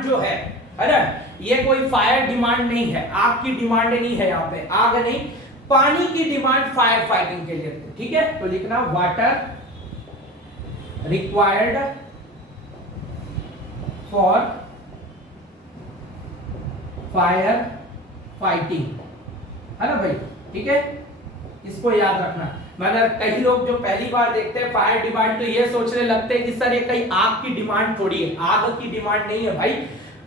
Demand जो है ना, ये कोई फायर डिमांड नहीं है, आग की डिमांड नहीं है, यहाँ पे आग नहीं, पानी की डिमांड फायर फाइटिंग के लिए, ठीक है। तो लिखना water required for fire fighting, है ना भाई, ठीक है, इसको याद रखना। मगर कई लोग जो पहली बार देखते हैं फायर डिमांड तो ये सोचने लगते हैं कि सर ये कहीं आग की डिमांड थोड़ी है, आग की डिमांड नहीं है भाई,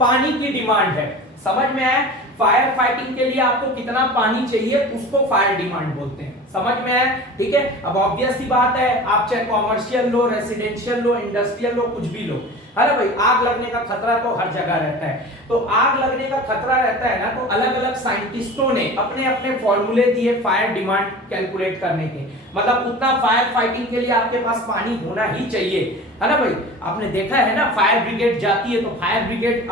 पानी की डिमांड है। समझ में आया? फायर फाइटिंग के लिए आपको कितना पानी चाहिए उसको फायर डिमांड बोलते हैं, समझ में आया? ठीक है। अब ऑब्वियस सी बात है, आप चाहे कॉमर्शियल लो, रेसिडेंशियल लो, इंडस्ट्रियल लो, कुछ भी लो, है ना भाई, आग लगने का खतरा तो हर जगह रहता है। तो आग लगने का खतरा रहता है ना, तो अलग अलग साइंटिस्टों ने अपने अपने फॉर्मूले दिए फायर डिमांड कैलकुलेट करने के, मतलब उतना फायर फाइटिंग के लिए आपके पास पानी होना ही चाहिए, है ना भाई। आपने देखा है ना, फायर ब्रिगेड जाती है तो फायर ब्रिगेड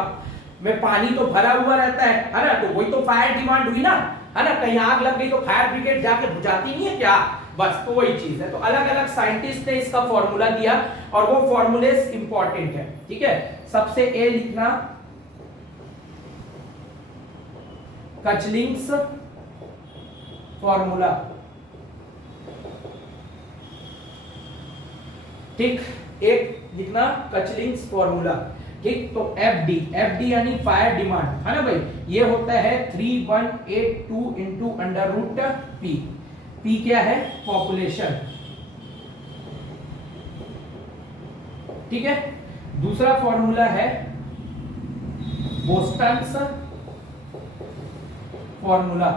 में पानी तो भरा हुआ रहता है ना, तो वही तो फायर डिमांड हुई ना, है ना। कहीं आग लग गई तो फायर ब्रिगेड जाके बुझाती नहीं है क्या, बस तो वही चीज है। तो अलग अलग साइंटिस्ट ने इसका फॉर्मूला दिया और वो फॉर्मूले इंपॉर्टेंट है, ठीक है। सबसे ए लिखना कचलिंग्स फॉर्मूला, ठीक, एक लिखना कचलिंग्स फॉर्मूला, ठीक। तो एफडी, एफडी यानी फायर डिमांड, है ना भाई, ये होता है 3182 into under root P. P क्या है? पॉपुलेशन, ठीक है। दूसरा फॉर्मूला है बोस्टन्स फॉर्मूला,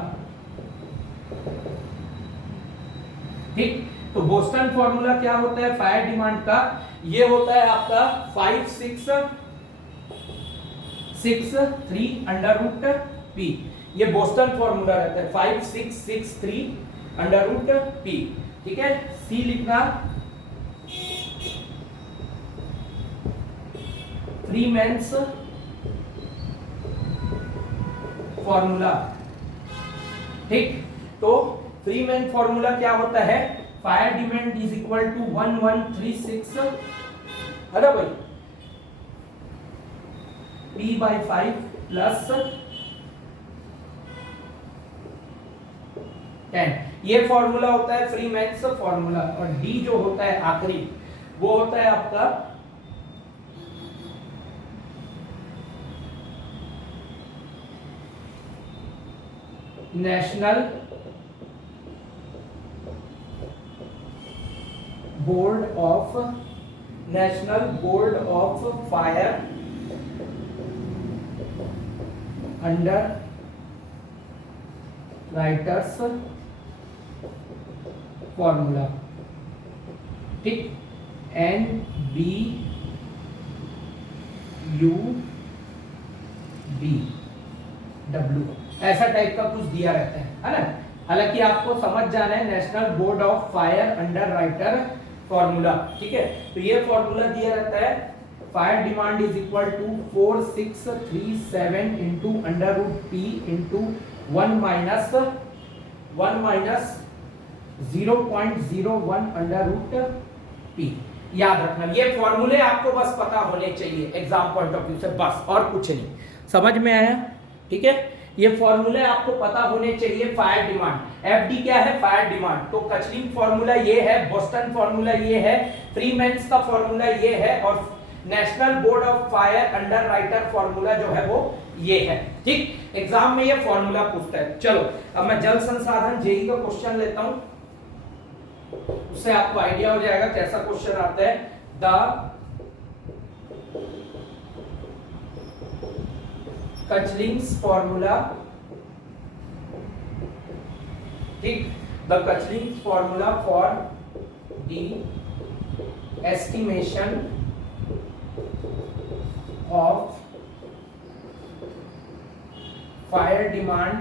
ठीक। तो बोस्टन फॉर्मूला क्या होता है फायर डिमांड का? ये होता है आपका 5663 अंडर रूट पी, ये बोस्टन फॉर्मूला रहता है 5663 अंडर रूट पी, ठीक है। सी लिखना फ्रीमैन्स फॉर्मूला, ठीक। तो फ्रीमैन फॉर्मूला क्या होता है? Fire demand is equal to 1136, है ना भाई, P by 5 प्लस 10, ये फॉर्मूला होता है फ्रीमैन्स फॉर्मूला। और डी जो होता है आखिरी, वो होता है आपका national Board of Fire under writers formula, ठीक, NBUBW, ऐसा टाइप का कुछ दिया रहता है ना। हालांकि आपको समझ जाना है National Board of Fire underwriter formula, ठीक है। तो ये फॉर्मूला दिया रहता है fire demand is equal to 4637 into under root P into 1 minus 0.01 under root P. याद रखना, ये फॉर्मूले आपको बस पता होने चाहिए एग्जाम पॉइंट ऑफ व्यू से, बस और कुछ नहीं। समझ में आया? ठीक है, ये फॉर्मूले आपको पता होने चाहिए। फायर डिमांड, एफडी क्या है? Fire demand. तो कचलिंग फॉर्मूला ये है, बोस्टन फॉर्मूला ये है, फ्रीमैन्स का फॉर्मूला ये है, और national Board of Fire underwriter formula जो है वो ये है, ठीक। एग्जाम में ये फॉर्मूला पूछता है। चलो अब मैं जल संसाधन जेई का क्वेश्चन लेता हूं, उससे आपको आइडिया हो जाएगा कैसा क्वेश्चन आता है। द Kachling's formula, ठीक, the Kachling's formula for the estimation of fire demand,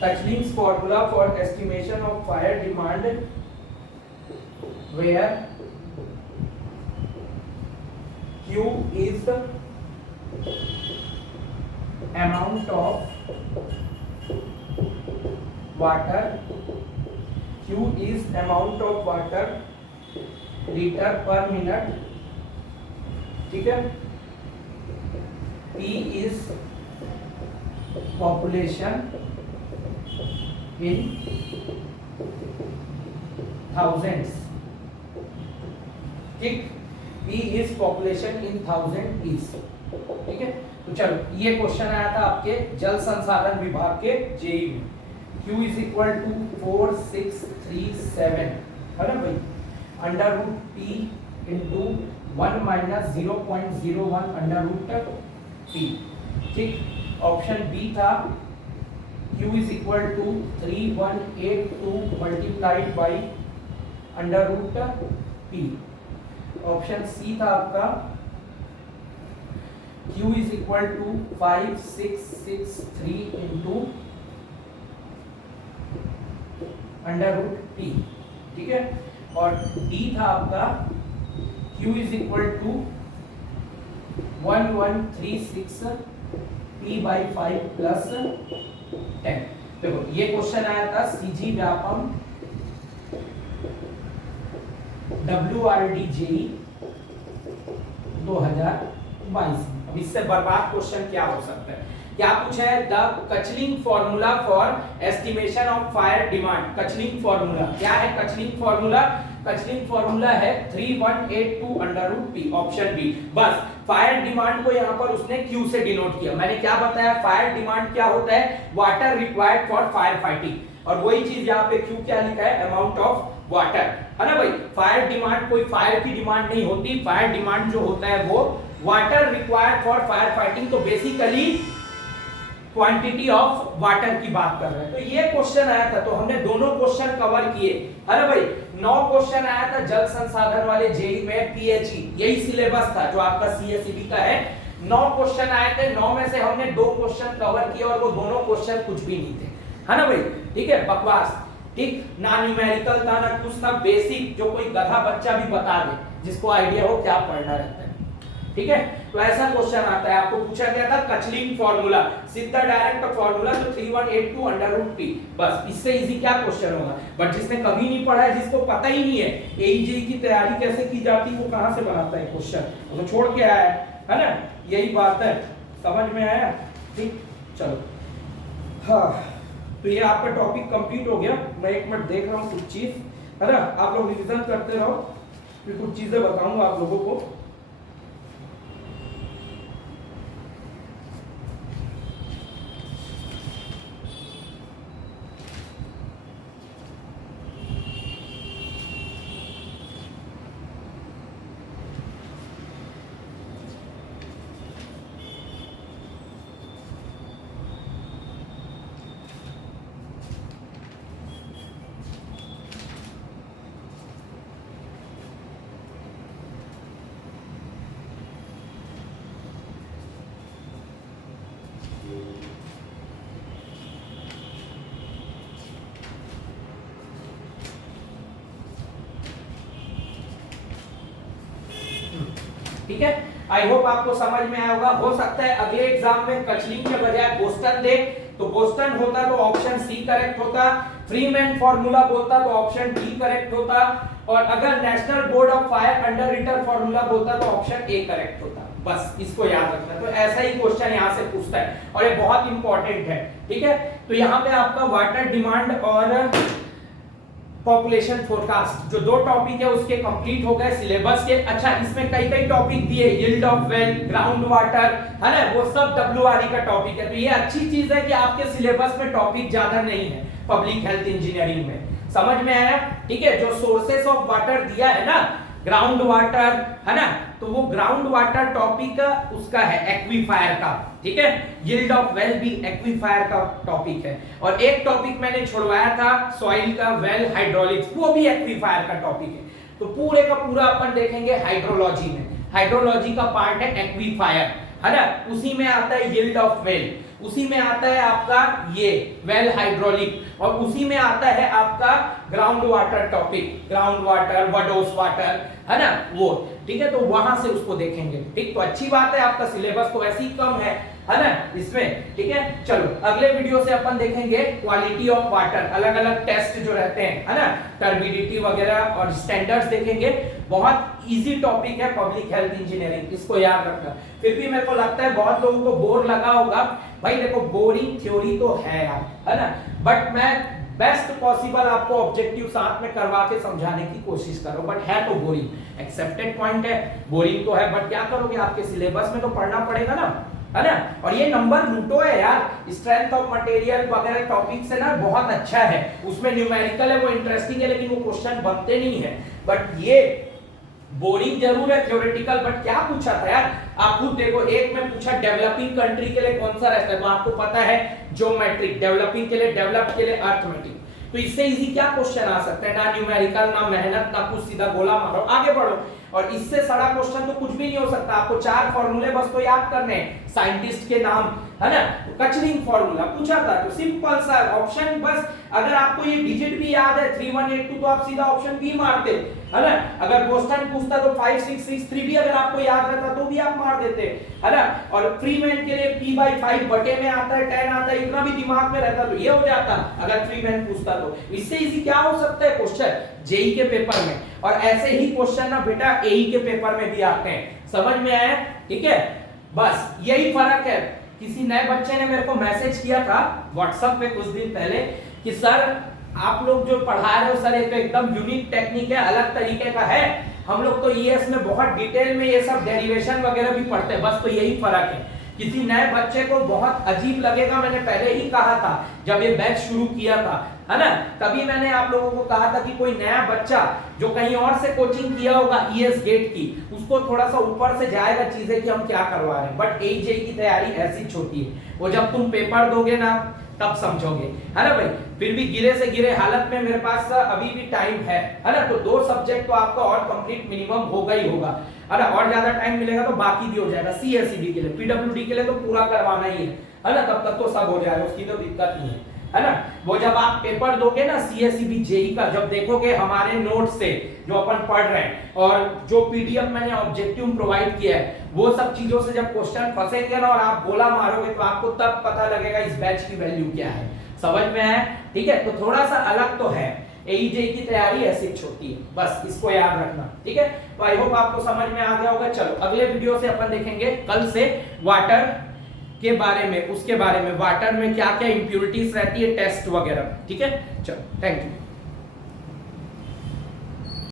Kachling's formula for estimation of fire demand where Q is the amount of water, Q is amount of water liter per minute, ठीक है। P is population in thousands, ठीक, P is population in thousand is, ठीक है। तो चलो ये question आया था आपके जल संसाधन विभाग के जेई में। Q is equal to 4637 है ना भाई, under root P into 1 minus 0.01 under root P, ठीक। ऑप्शन बी था Q is equal to 3182 multiplied by under root P। Option C था आपका Q is equal to 5663 into under root P, ठीक है। और डी था आपका Q is equal to 1136 P by 5 plus 10। देखो ये क्वेश्चन आया था सीजी व्यापम WRD-JEE 2022। अब इससे बर्बाद क्वेश्चन क्या हो सकता है, क्या पूछा है, the Kuichling formula for estimation of fire demand. Kuichling formula क्या है, कचलिंग फॉर्मूला, कचलिंग फॉर्मूला है 3182 under root P, option B. बस फायर डिमांड को यहाँ पर उसने Q से डिनोट किया। मैंने क्या बताया, फायर डिमांड क्या होता है, water required for fire fighting, और वही चीज यहाँ पे Q क्या लिखा है, अमाउंट ऑफ वाटर, है ना भाई। फायर डिमांड कोई फायर की डिमांड नहीं होती, फायर डिमांड जो होता है वो water required for fire fighting, तो बेसिकली क्वांटिटी ऑफ वाटर की बात कर रहे हैं। तो ये क्वेश्चन आया था, तो हमने दोनों क्वेश्चन कवर किए, है ना भाई। 9 क्वेश्चन आया था जल संसाधन वाले जेई में PHE, यही सिलेबस था जो आपका CSEB का है। 9 क्वेश्चन आए थे, 9 में से हमने 2 क्वेश्चन कवर किए और वो दोनों क्वेश्चन कुछ भी नहीं थे, है ना भाई, ठीक है, बकवास, ठीक, ना न्यूमेरिकल था ना कुछ था, बेसिक जो कोई गधा बच्चा भी बता दे जिसको आइडिया हो क्या पढ़ना रहता है, ठीक है। तो ऐसा क्वेश्चन आता है, आपको पूछा गया था कचलिंग फॉर्मूला, सीधा डायरेक्ट फॉर्मूला, तो 3182 अंडर रूट P, बस इससे इजी क्या क्वेश्चन होगा। बट जिसने कभी नहीं पढ़ा है, जिसको पता ही नहीं है AEJEE की तैयारी कैसे की जाती, वो कहां से बनाता है क्वेश्चन, वो तो छोड़ के आया है ना, यही बात है, समझ में आया, ठीक। चलो हाँ, तो ये आपका टॉपिक कंप्लीट हो गया। मैं 1 मिनट देख रहा हूँ कुछ चीज, है ना, आप लोग रिवीजन करते रहो, फिर कुछ चीजें बताऊंगा आप लोगों को। ठीक है, आई होप आपको समझ में आया होगा। हो सकता है अगले एग्जाम में कचलिंग के बजाय बोस्टन दे, तो बोस्टन होता तो ऑप्शन सी करेक्ट होता, फ्रीमैन फार्मूला बोलता तो ऑप्शन डी करेक्ट होता, और अगर national Board of Fire under Ritter formula बोलता तो ऑप्शन ए करेक्ट होता। बस इसको याद रखना। तो ऐसा ही क्वेश्चन यहाँ से पूछता है और ये बहुत इंपॉर्टेंट है, ठीक है। तो यहाँ पे आपका वाटर डिमांड और पॉपुलेशन फोरकास्ट जो 2 टॉपिक है उसके कंप्लीट हो गए सिलेबस के। अच्छा, इसमें कई टॉपिक दिए, yield of well, ground water, है ना, वो सब WRE का टॉपिक है। तो ये अच्छी चीज है कि आपके सिलेबस में टॉपिक ज्यादा नहीं है पब्लिक हेल्थ इंजीनियरिंग में, समझ में आया, ठीक है। जो सोर्सेस ऑफ वाटर दिया है ना, ग्राउंड वाटर, है ना, तो वो ग्राउंड वाटर टॉपिक उसका है एक्वीफायर का, ठीक है। यील्ड ऑफ वेल भी एक्वीफायर का टॉपिक है, और एक टॉपिक मैंने छोड़वाया था सॉइल का, वेल हाइड्रोलिक्स, वो भी एक्वीफायर का टॉपिक है। तो पूरे का पूरा अपन देखेंगे हाइड्रोलॉजी में। हाइड्रोलॉजी का पार्ट है एक्वीफायर, है ना, उसी में आता है यील्ड ऑफ वेल, उसी में आता है आपका ये वेल हाइड्रोलिक, और उसी में आता है आपका ground water topic, ground water, vadose water, है ना वो, ठीक है, तो वहां से उसको देखेंगे। ठीक, तो अच्छी बात है, आपका सिलेबस तो वैसे ही कम है ना इसमें, ठीक है। चलो अगले वीडियो से अपन देखेंगे क्वालिटी ऑफ वाटर, अलग अलग टेस्ट जो रहते हैं, है ना, टर्बिडिटी वगैरह और स्टैंडर्ड्स देखेंगे। बहुत इजी टॉपिक है पब्लिक हेल्थ इंजीनियरिंग, इसको याद रखना। फिर भी मेरे को लगता है बहुत लोगों को बोर लगा होगा। भाई देखो बोरिंग थ्योरी तो है यार, है ना, बट मैं बेस्ट पॉसिबल आपको ऑब्जेक्टिव साथ में करवा के समझाने की कोशिश करो, बट है तो बोरिंग, एक्सेप्टेड पॉइंट है, बोरिंग तो है, बट क्या करोगे, आपके सिलेबस में तो पढ़ना पड़ेगा ना, है ना। और ये नंबर लूटो है यार, स्ट्रेंथ ऑफ मटेरियल वगैरह टॉपिक से ना बहुत अच्छा है, उसमें न्यूमेरिकल है, वो इंटरेस्टिंग है, लेकिन वो क्वेश्चन बनते नहीं है। बट ये बोरिंग जरूर है थ्योरेटिकल, बट क्या पूछा था यार, आप खुद देखो, एक में पूछा डेवलपिंग कंट्री के लिए कौन सा रहता है, तो आपको पता है ज्योमेट्रिक, डेवलपिंग के लिए, डेवलप के लिए अर्थमेटिक। तो इससे इजी क्या क्वेश्चन आ सकता है, ना न्यूमेरिकल, ना मेहनत, ना कुछ, सीधा गोला मारो आगे बढ़ो। और इससे सड़ा क्वेश्चन तो कुछ भी नहीं हो सकता। आपको 4 फॉर्मूले बस तो याद करने हैं, साइंटिस्ट के नाम, है ना, कचरिंग फार्मूला पूछा था, तो सिंपल सा ऑप्शन, बस अगर आपको ये डिजिट भी याद है 3182 तो आप सीधा ऑप्शन बी मारते, है ना। अगर क्वेश्चन पूछता तो 5663 भी अगर आपको याद रहता तो भी आप मार देते, है ना। और फ्रीमैन के लिए p/5 बटे में आता है, 10 आता है, इतना भी दिमाग में रहता तो ये हो जाता अगर फ्रीमैन पूछता तो। इससे इजी क्या हो सकता है क्वेश्चन जेई के पेपर में, और ऐसे ही क्वेश्चन ना बेटा एई के पेपर में भी आते हैं, समझ में आया, ठीक है। बस यही फर्क है। किसी नए बच्चे ने मेरे को मैसेज किया था व्हाट्सएप पे कुछ दिन पहले कि सर आप लोग जो पढ़ा रहे हो सर ये तो एकदम यूनिक टेक्निक है, अलग तरीके का है, हम लोग तो ईएस में बहुत डिटेल में ये सब डेरिवेशन वगैरह भी पढ़ते हैं। बस तो यही फर्क है, किसी नए बच्चे को बहुत अजीब लगेगा, मैंने पहले ही कहा था जब ये बैच शुरू किया था, है ना, तभी मैंने आप लोगों को कहा था कि कोई नया बच्चा जो कहीं और से कोचिंग किया होगा ईएस गेट की, उसको थोड़ा सा ऊपर से जाएगा चीजें कि हम क्या करवा रहे हैं, बट एजेई की तैयारी ऐसी छोटी है, वो जब तुम पेपर दोगे ना तब समझोगे, है ना भाई। फिर भी गिरे से गिरे हालत में मेरे पास अभी भी टाइम है ना, तो 2 सब्जेक्ट तो आपका और कंप्लीट मिनिमम होगा ही होगा, है ना, और ज्यादा टाइम मिलेगा तो बाकी भी हो जाएगा। सीएसईबी के लिए, पीडब्ल्यूडी के लिए तो पूरा करवाना ही है ना, तब तक तो सब हो जाएगा, उसकी तो दिक्कत नहीं है ना। वो जब आप पेपर दोगे ना सीएसईबी जेई का, जब देखोगे हमारे नोट से जो अपन पढ़ रहे हैं और जो पीडीएफ मैंने ऑब्जेक्टिव प्रोवाइड किया है, वो सब चीजों से जब क्वेश्चन फंसेंगे ना और आप गोला मारोगे तो आपको तब पता लगेगा इस बैच की वैल्यू क्या है, समझ में आया, ठीक है। तो थोड़ा सा अलग तो है, एईजे की तैयारी ऐसी छोटी है, बस इसको याद रखना, ठीक है। तो आई होप आपको समझ में आ गया होगा। चलो अगले वीडियो से अपन देखेंगे कल से वाटर के बारे में, उसके बारे में, वाटर में क्या क्या इंप्योरिटीज रहती है, टेस्ट वगैरह, ठीक है। चलो थैंक यू।